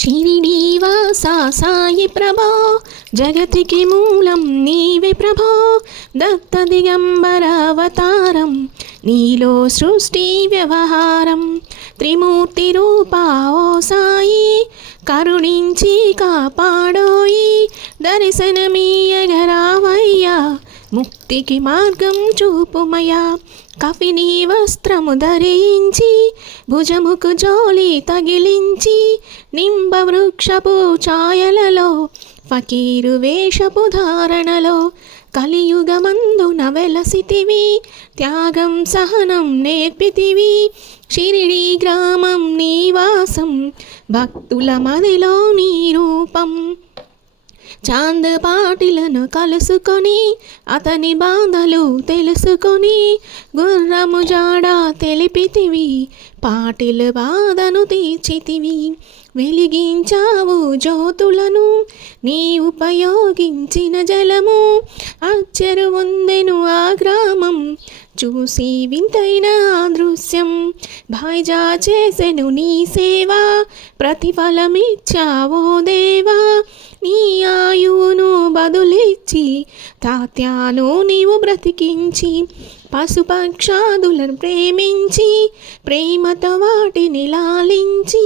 షిరిడీవాసా సాయి ప్రభో, జగతికి మూలం నీవే ప్రభో. దత్త దిగంబర అవతారం, నీలో సృష్టి వ్యవహారం. త్రిమూర్తి రూపా ఓ సాయి, కరుణించి కాపాడోయి. దర్శనమీయగరావయ్యా, ముక్తికి మార్గం చూపుమయ్యా. కఫిని వస్త్రము ధరించి, భుజముకు జోలి తగిలించి, నింబ వృక్షపు ఛాయలలో, ఫకీరు వేషపు ధారణలో, కలియుగమందున వెలసితివి. త్యాగం సహనం నేర్పితివి. షిరిడీ గ్రామం నీవాసం, భక్తుల మదిలో నీ రూపం. చాంద్ పాటిలను కలుసుకొని, అతని బాధలు తెలుసుకొని, గుర్రము జాడ తెలిపితివి. పాటిల బాధను తీర్చితివి. వెలిగించావు జ్యోతులను, నీ ఉపయోగించిన జలము. అచ్చరు వందెను ఆ గ్రామం, చూసి వింతైన దృశ్యం. భాయిజా చేసెను నీ సేవ, ప్రతిఫలమిచ్చావో దేవా. నీ ఆయువును బదులిచ్చి, తాత్యాను నీవు బ్రతికించి, పశుపక్షాదులను ప్రేమించి, ప్రేమతో వాటిని లాలించి,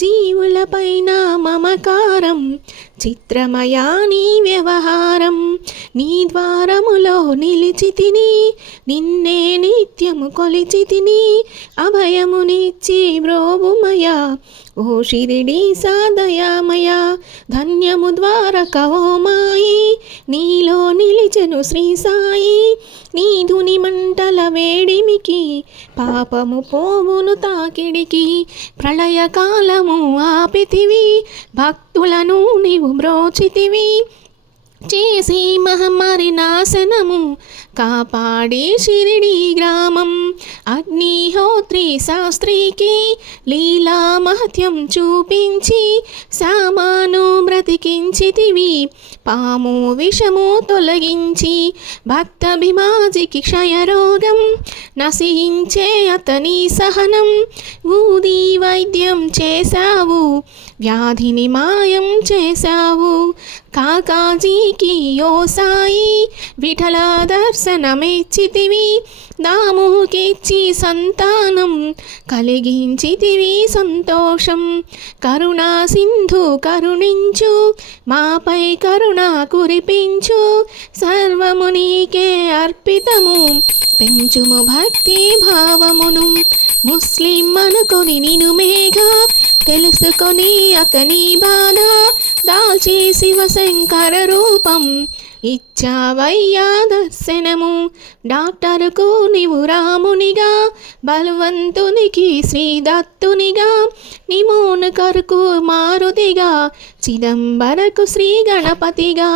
జీవులపైన మమకారం, చిత్రమయా నీ వ్యవహారం. నీ ద్వారములో నిలిచి తిని, నిన్నే నిత్యము కొలిచి తిని, అభయమునిచ్చి బ్రోవుమయా ఓ షిరిడీ సాదయామయ. ధన్యము ద్వారక ఓ మాయి, నీలో నిలిచెను శ్రీ సాయి. నీ ధుని మంటల వేడిమికి, పాపము పోవును తాకిడికి. ప్రళయకాలము ఆపితివి, భక్తులను నీవు బ్రోచితివి. చేసి మహమ్మారి నాశనము, కాపాడి షిరిడీ గ్రామం. అగ్నిహోత్రి శాస్త్రికి లీలా మహత్యం చూపించి, సామాను బ్రతికించితివి. పాము విషము తొలగించి, భక్తభిమాజికి క్షయరోగం నశించే అతని సహనం. ఊది వైద్యం చేశావు, వ్యాధిని మాయం చేశావు. కాకాజీకి ఓ సాయి, విఠల దర్శనమిచ్చితివి. దాముకిచ్చి సంతానం కలిగించితివి సంతోషం. కరుణా సింధు కరుణించు, మాపై కరుణ కురిపించు. సర్వము నీకే అర్పితము, పెంచుము భక్తి భావమును. ముస్లిం అనుకొని నిను మేఘ, తెలుసుకొని అతని బాధ. దాల్చి శివశంకర రూపం, ఇచ్చావయ్యా దర్శనము. డాక్టరుకు నీవు రామునిగా, బలవంతునికి శ్రీదత్తునిగా. నిమోనకరుకు మారుతిగా, చిదంబరకు శ్రీ గణపతిగా.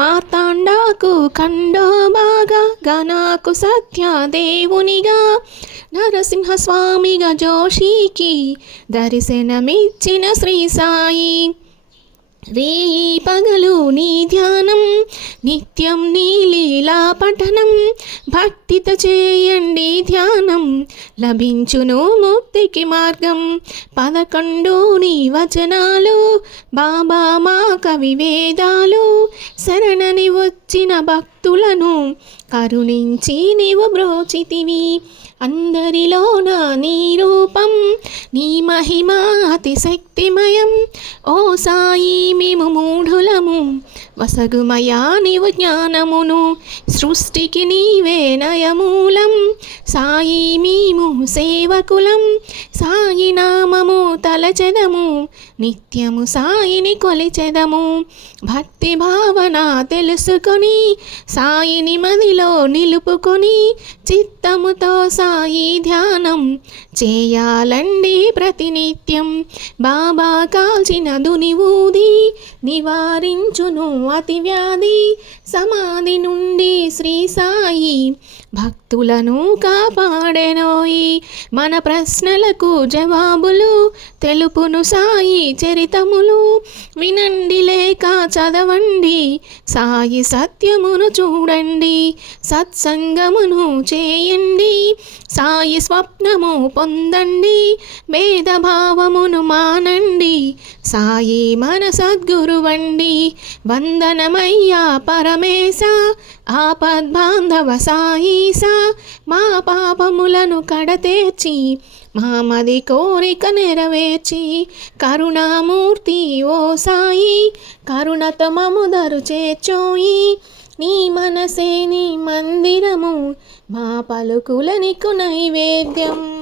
మార్తాండాకు ఖండోబాగా, గణాకు సత్యదేవునిగా. నరసింహస్వామిగా జోషికి దర్శనమిచ్చిన శ్రీ సాయి. రేయి పగలు నీ ధ్యానం, నిత్యం నీ లీలా పఠనం. భక్తితో చేయండి ధ్యానం, లభించును ముక్తికి మార్గం. 11 నీ వచనాలు, బాబా మా కవి వేదాలు. శరణని వచ్చిన భక్తులను కరుణించి నీవు బ్రోచితివి. అందరిలోన నీ రూపం, నీ మహిమ అతి శక్తిమయం. ఓ సాయి మేము మూఢులము, వసగుమయా నీవు జ్ఞానమును. సృష్టికి నీవే నయమూలం, సాయి మేము సేవకులం. సాయి నామము తలచెదము, నిత్యము సాయిని కొలిచెదము. భక్తి భావన తెలుసుకొని, సాయిని మదిలో నిలుపుకొని, చిత్తముతో సాయి ధ్యానం చేయాలండి ప్రతినిత్యం. బాబా కాల్చిన దుని ఊది, నివారించును అతి వ్యాధి. సమాధి నుండి శ్రీ సాయి భక్తులను కాపాడెనోయి. మన ప్రశ్నలకు జవాబులు తెలుపును సాయి చరితములు. వినండి లేక చదవండి, సాయి సత్యమును చూడండి. సత్సంగమును చేయండి, సాయి స్వప్నము పొందండి. పొందండి, భేదభావమును మానండి, సాయి మన సద్గురువండి. వందనమయ్యా పరమేశ, ఆపద్బాంధవ సాయీసా, మా పాపములను కడతేర్చి మామది కోరిక నెరవేర్చి, కరుణామూర్తి ఓ సాయి, కరుణత మముదరు చేర్చోయి. నీ మనసే నీ మందిరము, మా పలుకుల నీకు నైవేద్యం.